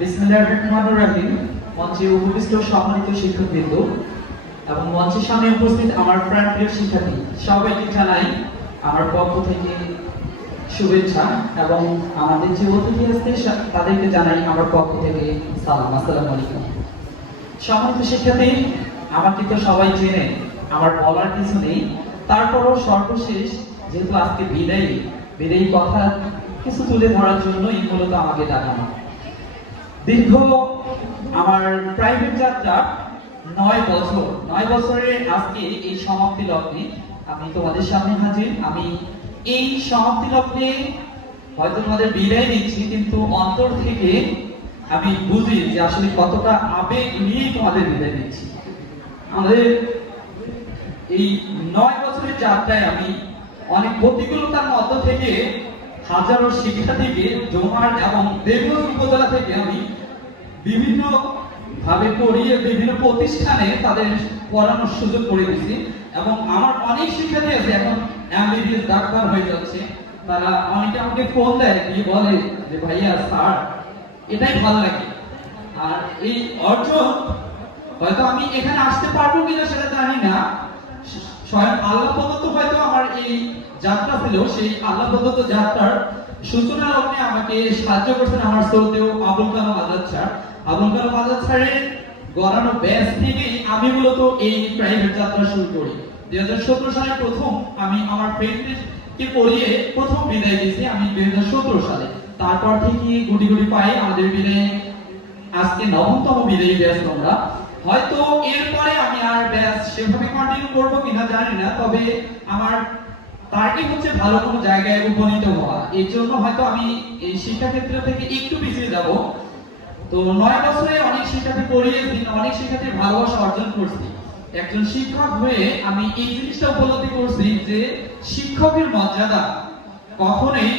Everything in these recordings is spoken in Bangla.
বিসমিল্লাহির রহমানির রহিম। মঞ্চে উপবিষ্ট সম্মানিত শিক্ষকবৃন্দ এবং মঞ্চের সামনে উপস্থিত আমার প্রাণপ্রিয় শিক্ষার্থী সবাইকে জানাই আমার পক্ষ থেকে শুভেচ্ছা এবং আমাদের যে অতিথি আছে তাদেরকে জানাই আমার পক্ষ থেকে সালাম। আসসালামু আলাইকুম। সম্মানিত শিক্ষার্থী, আমাকে তো সবাই চেনে, আমার বলার কিছু নেই। তারপরও সর্বশেষ যেহেতু আজকে বিদায়ী কথা কিছু তুলে ধরার জন্যই মূলত আমাকে ডাকানো। দীর্ঘ আমার প্রাইভেট যাত্রা 9 বছরের আজকে এই সমাপ্তি লগ্নে আমি তোমাদের সামনে হাজির। আমি এই সমাপ্তি লগ্নে হয়তো তোমাদের বিদায় দিচ্ছি, কিন্তু অন্তর থেকে আমি বুঝি যে আসলে কতটা আবেগ নিয়ে তোমাদের বিদায় দিচ্ছি। আমাদের এই 9 বছরের যাত্রায় আমি অনেক প্রতিকূলতার মধ্য থেকে হাজারো শিক্ষার্থীকে জমার এবং দেবগঞ্জ উপজেলা থেকে আমি বিভিন্ন ভাবে পড়িয়ে বিভিন্ন প্রতিষ্ঠানে তাদের পড়ানোর সুযোগ করে দিচ্ছি। এবং আমার অনেক শিক্ষার্থী আছে এখন এমবিবিএস ডাক্তার হয়ে যাচ্ছে। তারা অনেকে আমাকে ফোন দেয়, দিয়ে বলে যে ভাইয়া স্যার, এটাই ভালো লাগে। আর এই অর্জন হয়তো আমি এখানে আসতে পারবো কিনা সেটা জানি না, স্বয়ং আল্লাহ প্রদত্ত হয়তো আমার এই যাত্রা ছিল। সেই আল্লাহ প্রদত্ত যাত্রার সূচনা লগ্নে আমাকে সাহায্য করছেন আমার শ্রদ্ধেয় আবুল কালাম আজাদ স্যার। আবুল কালাম আজাদ স্যারের গড়ানো ব্যাচ থেকে আমি মূলত এই প্রাইভেট যাত্রা শুরু করি। 2017 সালে প্রথম আমি আমার ফ্রেন্ডকে পড়িয়ে প্রথম বিদায় দিয়েছি আমি 2017 সালে। তারপর থেকে গুটি গুটি পায়ে আমাদের বিদায় আজকে 9তম বিদায়ী ব্যাচ। তোমরা হয়তো এরপরে আমি আর ব্যাচ সেভাবে কন্টিনিউ করবো কিনা জানি না, তবে আমার টার্গেট হচ্ছে ভালো কোনো জায়গায় উপনীত হওয়া। এই জন্য হয়তো আমি এই শিক্ষাক্ষেত্র থেকে একটু পিছিয়ে যাব। তো 9 বছরে অনেক শিক্ষার্থী পড়িয়েছি, অনেক শিক্ষার্থীর ভালোবাসা অর্জন করছি। একজন শিক্ষক হয়ে আমি এই জিনিসটা উপলব্ধি করছি যে শিক্ষকের মর্যাদা কখনোই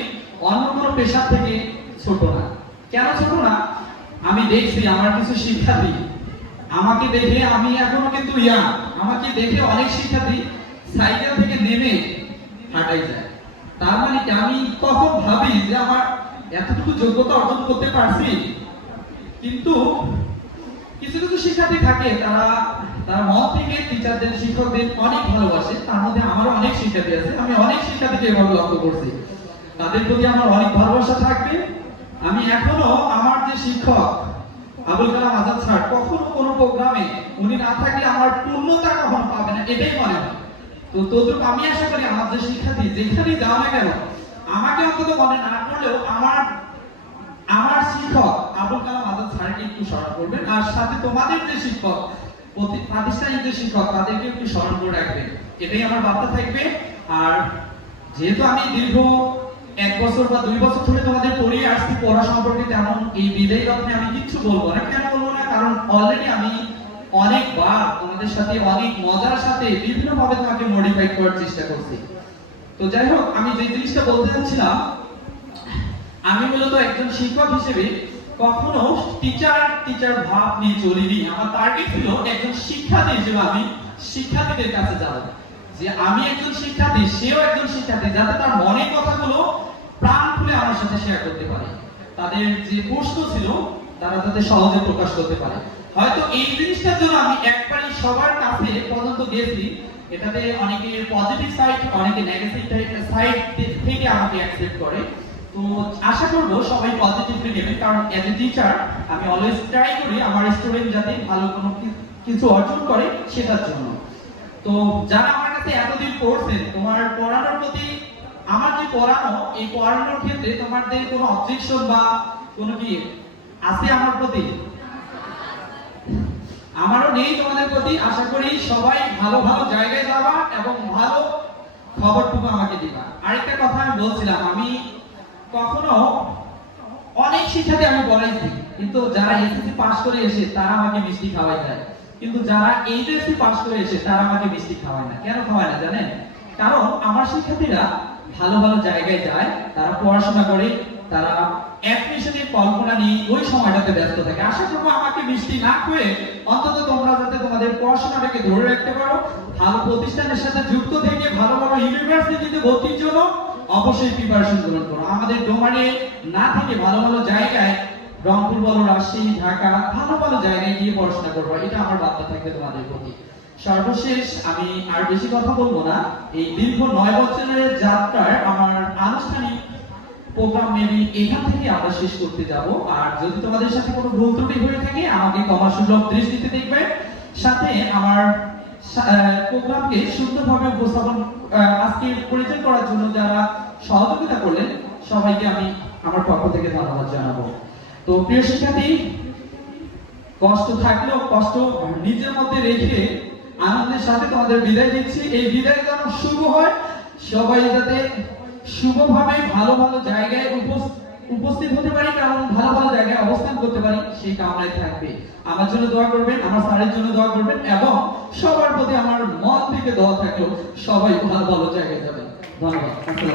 অন্য কোনো পেশা থেকে ছোট না। কেন ছোট না? আমি দেখছি আমার কিছু শিক্ষার্থী আমাকে দেখে, আমি এখনো কিন্তু ইয়াং, আমাকে দেখে অনেক শিক্ষার্থী সাইকেল থেকে নেমে হাঁটাই যায়। তার মানে কি আমি তখন ভাবি যে আমার এতটুকু যোগ্যতা অর্জন করতে পারছি। কিন্তু কিছু কিছু শিক্ষার্থী থাকে তারা মন থেকে টিচারদের শিক্ষকদের অনেক ভালোবাসে। তার মধ্যে আমারও অনেক শিক্ষার্থী আছে, আমি অনেক শিক্ষার্থীকে এভাবে লক্ষ্য করছি। তাদের প্রতি আমার অনেক ভালোবাসা থাকবে। আমি এখনো আমার যে শিক্ষক আবুল কালাম আজাদ স্যার, কখনো কোনো প্রোগ্রামে উনি না থাকলে আমার পূর্ণতা কখনো পাবে না, এটাই মনে হয়। তো তদ্রুপ আমি আশা করি আমার যে শিক্ষার্থী যেখানেই যাও না কেন, আমাকে অন্তত মনে না করলেও আমার শিক্ষক আবুল কালাম আজাদ স্যারকে একটু স্মরণ করবেন। আর সাথে তোমাদের যে শিক্ষক, প্রাতিষ্ঠানিক যে শিক্ষক, তাদেরকে একটু স্মরণ করে রাখবেন। এটাই আমার বার্তা থাকবে। আর যেহেতু আমি দীর্ঘ 1 বছর বা 2 বছর ধরে তোমাদের পড়িয়ে আসছি, পড়া সম্পর্কে তেমন এই বিদায়ী লগ্নে আমি কিছু বলবো না। কেন বলবো না? কারণ অলরেডি আমি অনেকবার তোমাদের সাথে অনেক মজার সাথে বিভিন্ন ভাবে তোমাকে মডিফাই করার চেষ্টা করছি। তো যাই হোক, আমি যে জিনিসটা বলতে চাচ্ছিলাম, আমি মূলত একজন শিক্ষক হিসেবে কখনো টিচার ভাব নিয়ে চলিনি। আমার টার্গেট ছিল একজন শিক্ষার্থী হিসেবে আমি শিক্ষার্থীদের কাছে যাব, যে আমি একজন শিক্ষার্থী, সেও একজন শিক্ষার্থী, যাতে তার মনের কথাগুলো প্রাণ খুলে আমার সাথে শেয়ার করতে পারে। তাদের যে প্রশ্ন ছিল তারা যাতে সহজে প্রকাশ করতে পারে। হয়তো এই জিনিসটার জন্য আমি একবারই সবার কাছে পর্যন্ত গেছি। এটাতে অনেকে পজিটিভ সাইড, অনেকে নেগেটিভ সাইড থেকে আমাকে অ্যাকসেপ্ট করে। তো আশা করব সবাই পজিটিভলি নেবে, কারণ এজ এ টিচার আমি অলওয়েজ ট্রাই করি আমার স্টুডেন্ট যাতে ভালো কোনো কিছু অর্জন করে সেটার জন্য। তো যারা আমার কাছে এতদিন পড়ছেন, তোমার পড়ানোর প্রতি, আমার যে পড়ানো, এই পড়ানোর ক্ষেত্রে তোমাদের কোনো অবজেকশন বা কোনো কি আছে আমার প্রতি? আমারও নেই তোমাদের প্রতি। আশা করি সবাই ভালো ভালো জায়গায় যাবা এবং ভালো খবরটুকু আমাকে দিবা। আরেকটা কথা আমি বলছিলাম, আমি কখনো অনেক শিক্ষার্থী আমি পড়াইছি, কিন্তু যারা এসএসসি পাস করে এসে তারা আমাকে মিষ্টি খাওয়াই যায়, কিন্তু যারা এইচএসসি পাস করে এসে তারা আমাকে মিষ্টি খাওয়ায় না। কেন খাওয়ায় না জানেন? কারণ আমার শিক্ষার্থীরা ভালো ভালো জায়গায় যায়, তারা পড়াশোনা করে, তারা অ্যাডমিশনের কল্পনা নিয়ে ওই সময়টাতে ব্যস্ত থাকে। আশা করবো আমাকে মিষ্টি না খেয়ে অন্তত তোমরা যাতে তোমাদের পড়াশোনাটাকে ধরে রাখতে পারো, ভালো প্রতিষ্ঠানের সাথে যুক্ত থেকে ভালো ভালো ইউনিভার্সিটিতে ভর্তির জন্য অবশ্যই প্রিপারেশন গ্রহণ করো। আমাদের ডোমারে না থেকে ভালো ভালো জায়গায় রংপুর বলো, রাজশাহী, ঢাকা, ভালো ভালো জায়গায় গিয়ে পড়াশোনা করবো, এটা আমার বার্তা থাকবে তোমাদের প্রতি। সর্বশেষ আমি আর বেশি কথা বলবো না। এই দীর্ঘ 9 বছরের যাত্রার আমার আনুষ্ঠানিক প্রোগ্রাম মেবি এখান থেকে আমরা শেষ করতে যাব। আর যদি তোমাদের সাথে কোনো ভুল ত্রুটি হয়ে থাকে আমাকে ক্ষমাসুলভ দৃষ্টিতে দেখবে। সাথে আমার প্রোগ্রামকে সুন্দরভাবে উপস্থাপন আজকে পরিচয় করার জন্য যারা সহযোগিতা করলেন সবাইকে আমি আমার পক্ষ থেকে ধন্যবাদ জানাবো। তো প্রিয় শিক্ষার্থী, কষ্ট থাকলেও কষ্ট নিজের মধ্যে রেখে আনন্দের সাথে তোমাদের বিদায় দিচ্ছি। এই বিদায় যেন শুভ হয়, সবাই যাতে শুভভাবে ভালো ভালো জায়গায় উপস্থিত হতে পারি, কারণ ভালো ভালো জায়গায় অবস্থান করতে পারি, সেই কামনায় থাকবে। আমার জন্য দোয়া করবেন, আমার স্যারের জন্য দোয়া করবেন, এবং সবার প্রতি আমার মন থেকে দোয়া থাকলো সবাই ভালো ভালো জায়গায় যাবেন। ধন্যবাদ।